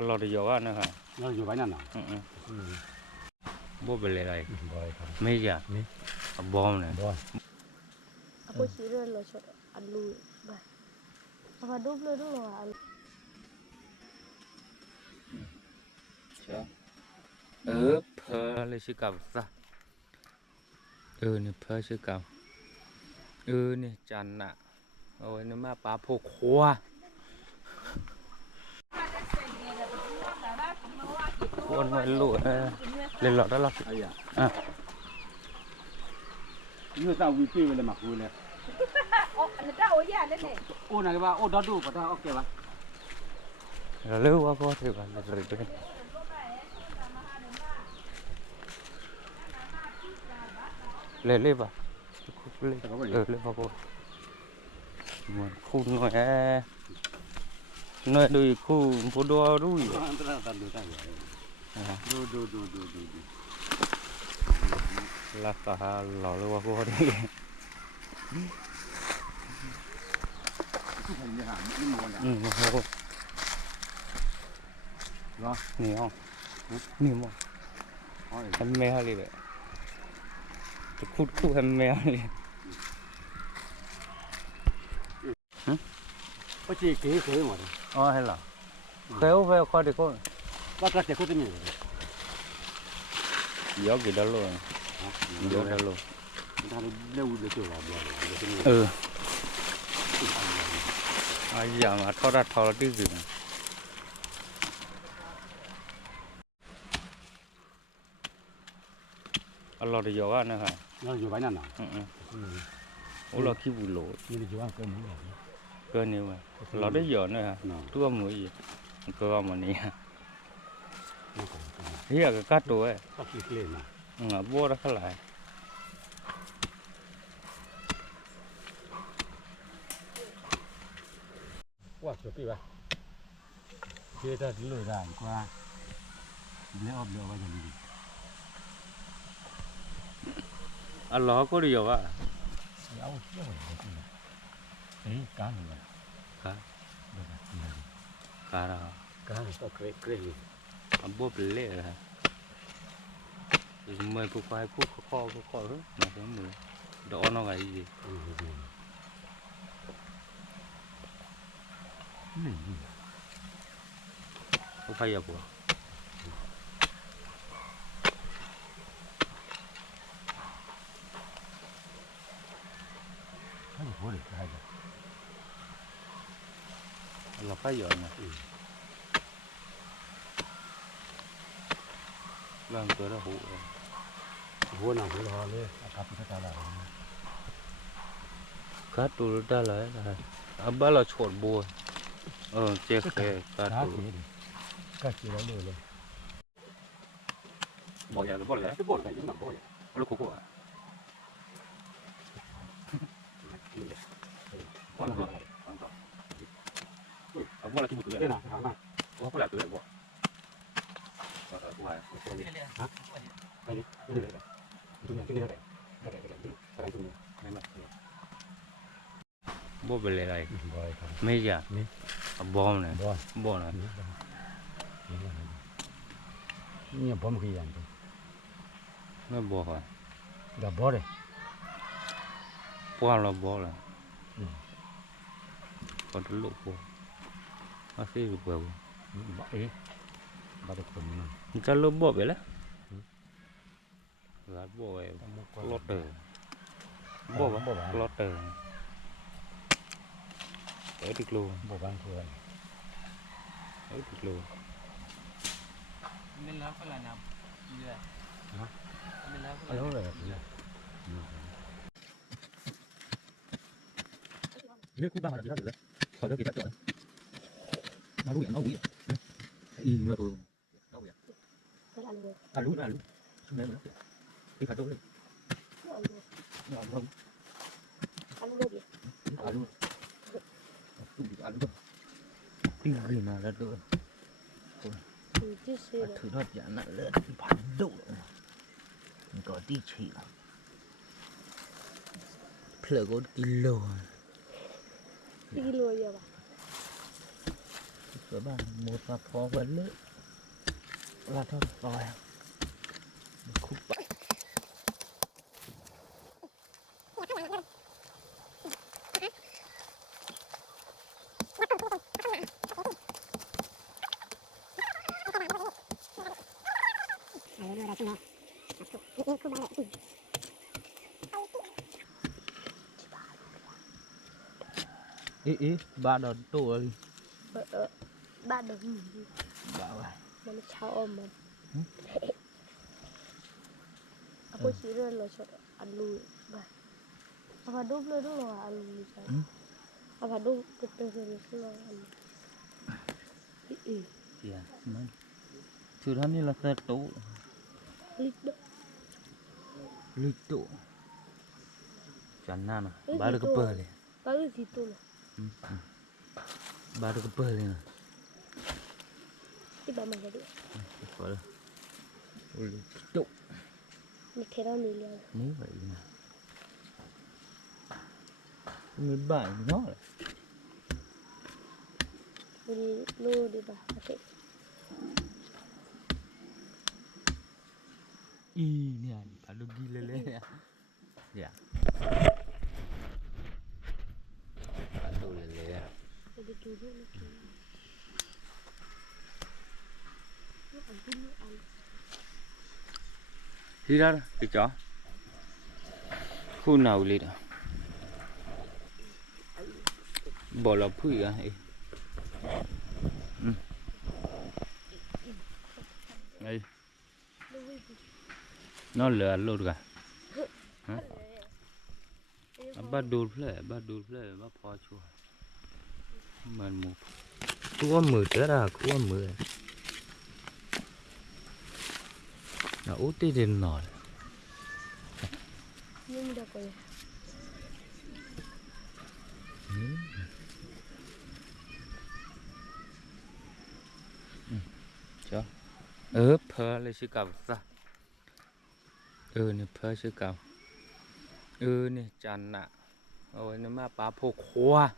อร่อยเยอะนะฮะเราอยู่ไว้นั่นน่ะบ่เป็นไรบ่อยครับไม่จ้ะบอมเนี่ยบ่อยAku sira lo shot alu ba. Apa double dulu alu. เพอเลยชื่อกับซะนี่เพอชื่อกับนี่จันน่ะโอ้ยนี่มาปลาโพครัวคนไม่รู้เล่นหลอดแล้วหรอนี่ตาวิปีเลยมาคุยเลยโอ้อันนั้นโอ้ยอันนั้นโอ้นะว่าโอ้ดอดูปะท่าโอเคป่ะเร็วว่าก็ถือว่าเร็วๆเล่ป่ะเล่ป่ะก็เหมือนคู่หน่อยดูคู่พูดดูราคาหล่อเลยว่าก็ได้มาเขาเหรอนี่อ๋อนี่มั้งทำแม่อะไรเลยจะคู่ทำแม่อะไรก็จีเก๋ๆหมดอ๋อเห็นหรอเฟลข้อดีก็ว่าจะเก๋ก็จะมีเยอะกี่ดอลลาร์เยอะดอลลาร์ถ้าเร็วเลยจะว่าบ่อยอย่างมาทอดที่สุดอร่อยเยอะนะฮะเราอยู่ไว้นั่นน่ะโอ้เราคิดบุโรนี่อยู่ว่าเกินมื้อเกินนี่ว่ะเราได้เยอะนะฮะตัวมืออีกก็ว่ามันนี่เฮียก็กัดตัวก็คิดเล่นนะบัวละเท่าไหร่ว่าสุดปีป่ะเจ้าจะเลือกได้กว่าเลี้ยวไว้อย่างนี้อร่อยก็ดีอยู่ว่ะเอาเที่ยวเลยการเลยการก็เกรย์บัวเป็นเล่ฮะเมื่อผู้ควายผู้ข้อรู้มาถึงมือดอกน้องไงยี่ผู้พายบัวเราพายอยู่นะเรื่องตัวละหัวหนังหัวรอเลยครับพิจารณากัดตัวได้เลยนะบ้านเราโฉดบัวเจ๊เคยกัดตัวกัดตัวเลยบ่อยเลยบ่อยเลยบ่อยยังหนักบ่อยลูกคุกอ่ะบ่อยอะไรที่มุดเลยนะว่าเขาแหลกตัวเลยบ่บ่เป็นไรไม่จ้ะบอมเนี่ยบ่นะนี่บอมขี้ยันไม่บ่ค่ะเดี๋ยวบ่เลยป้อนเราบ่เลยก็ทะลุบ่มาสิบ่บ่บ่ได้คนมันจะลุบ่ไปแล้วร้านบ่ไอ้รถเตอร์บ่รถเตอร์ติดลูบ่บางเพื่อนติดลูไม่แล้วก็ละน้ำเยอะไม่แล้วก็แล้วเลยเรียกคุณบ้านมาแล้วหรือขอเลิกกินจัดจ่อยมาดูอย่างเอาวิ่งเมื่อตัวเอาอย่างรู้ช่วงนี้มันที่ขาดตัวเลยที่มาแล้วด้วยถือทอดอย่างนั้นเลยผ่านดุมันก็ที่ฉี่เพลก็กิโลกิโลเยอะป่ะ Các bạn một là phó vẫn lỡ là thôi rồi khúc bãi ý ba đòn tổ đi ba đồng bảo à mà nó cháo ôm mà aku chỉ rơi là chốt ăn lùi bà apa đúc lên đúc là ăn lùi sao apa đúc từ từ là ăn dạ mấy thứ đó như là tơ tổ lít đó lịch tổ chẳng nào nè ba được cái bờ này ba cái gì tu là ba được cái bờ này nè cái bà mày là được phải là lịch tổ mình thấy nó mì liền nếu vậy nè người bạn nó là mình lô đi bà ok y nè phải được ghi lên lên nè dạ phải đồ lên lên đi tu nữa nó kêu nó ăn cái nó ăn đi ra đi chó khu nào đi đó bỏ lọc phui à đây nó lừa luôn cả bắt đuôi bắt phò chua mình một cua mười tới là cua mười nó út đi đến nổi nhưng được rồi cho phơ lấy sư cầu ra nè phơ sư cầu nè chăn nè ôi nó mà bà phô khoa